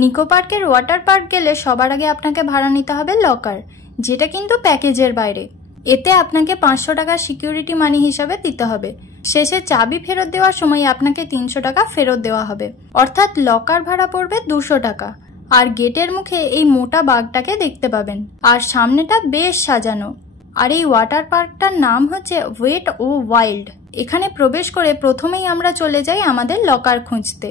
নিকো পার্কের water park গেলে সবার আগে আপনাকে ভাড়া নিতে হবে লকার, যেটা কিন্তু প্যাকেজের বাইরে। এতে আপনাকে 500 টাকা সিকিউরিটি মানি হিসাবে দিতে হবে। শেষে চাবি ফেরত দেওয়ার সময় আপনাকে 300 টাকা ফেরত দেওয়া হবে, অর্থাৎ লকার ভাড়া পড়বে 200 টাকা। আর গেটের মুখে এই মোটা বাঘটাকে দেখতে পাবেন, আর সামনেটা বেশ সাজানো। আর এই ওয়াটার পার্কটার নাম হচ্ছে ওয়েট ও ওয়াইল্ড। এখানে প্রবেশ করে প্রথমেই আমরা চলে যাই আমাদের লকার খুঁজতে।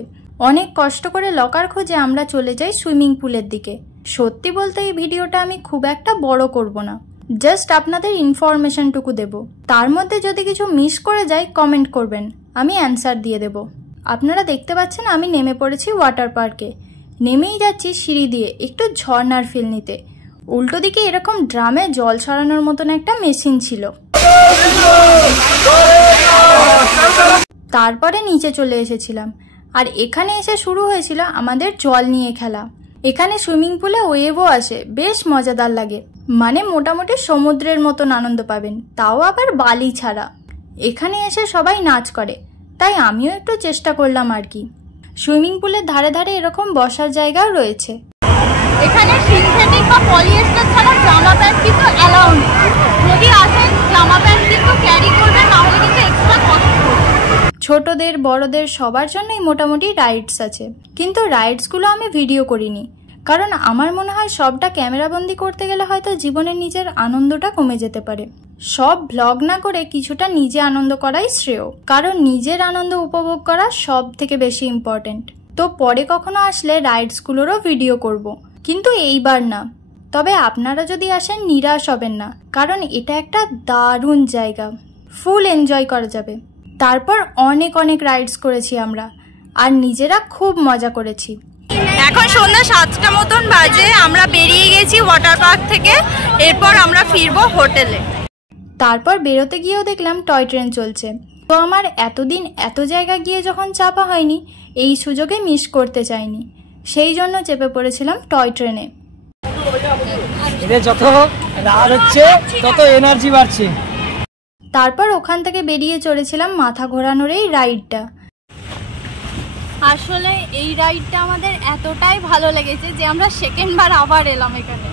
অনেক কষ্ট করে লকার খুঁজে আমরা চলে যাই সুইমিং পুলের দিকে। সত্যি বলতে এই ভিডিওটা আমি খুব একটা বড় করব না, জাস্ট আপনাদের ইনফরমেশনটুকু দেব। তার মধ্যে যদি কিছু মিস করে যাই কমেন্ট করবেন, আমি অ্যান্সার দিয়ে দেব। আপনারা দেখতে পাচ্ছেন আমি নেমে পড়েছি ওয়াটার পার্কে। নেমেই যাচ্ছি সিঁড়ি দিয়ে একটু ঝর্ণার ফিল নিতে। উল্টো দিকে এরকম ড্রামে জল ছড়ানোর মতন একটা মেশিন ছিল। তারপরে নিচে চলে এসেছিলাম, আর এখানে এসে শুরু হয়েছিল আমাদের জল নিয়ে খেলা। এখানে সুইমিং পুলে ওয়েভও আসে, বেশ মজাদার লাগে। মানে মোটামুটি সমুদ্রের মতন আনন্দ পাবেন, তাও আবার বালি ছাড়া। এখানে এসে সবাই নাচ করে, তাই আমিও একটু চেষ্টা করলাম আর কি। সুইমিং পুলের ধারে ধারে এরকম বসার জায়গাও রয়েছে। এখানে সিনথেটিক বা পলিয়েস্টার ছাড়া জামা প্যান্ট কিন্তু অ্যালাউ নেই। যদি আসেন জামা প্যান্ট কিন্তু ক্যারি করবেন, না হলে কিন্তু এক্সট্রা কস্ট পড়বে। ছোটদের বড়দের সবার জন্যই মোটামুটি রাইডস আছে, কিন্তু রাইডসগুলো আমি ভিডিও করিনি, কারণ আমার মনে হয় সবটা ক্যামেরাবন্দি করতে গেলে হয়তো জীবনের নিজের আনন্দটা কমে যেতে পারে। সব ভ্লগ না করে কিছুটা নিজে আনন্দ করাই শ্রেয়, কারণ নিজের আনন্দ উপভোগ করা সব থেকে বেশি ইম্পর্টেন্ট। তো পরে কখনো আসলে রাইডসগুলোরও ভিডিও করব, কিন্তু এইবার না। তবে আপনারা যদি আসেন নিরাশ হবেন না, কারণ এটা একটা দারুণ জায়গা, ফুল এনজয় করা যাবে। তারপর অনেক অনেক রাইডস করেছি আমরা, আর নিজেরা খুব মজা করেছি। এখন সন্ধ্যা 7টা মতন বাজে, আমরা বেরিয়ে গেছি ওয়াটার পার্ক থেকে। এরপর আমরা ফিরবো হোটেলে। তারপর বেরোতে গিয়েও দেখলাম টয় ট্রেন চলছে। তো আমার এতদিন এত জায়গা গিয়ে যখন চাপা হয়নি, এই সুযোগে মিস করতে চাইনি, সেই জন্য চেপে পড়েছিলাম টয় ট্রেনে। যত রাত হচ্ছে তত এনার্জি বাড়ছে। তারপর ওখান থেকে বেরিয়ে চড়েছিলাম মাথা ঘোরানোর এই রাইডটা। আসলে এই রাইডটা আমাদের এতটাই ভালো লেগেছে যে আমরা সেকেন্ড বার আবার এলাম এখানে।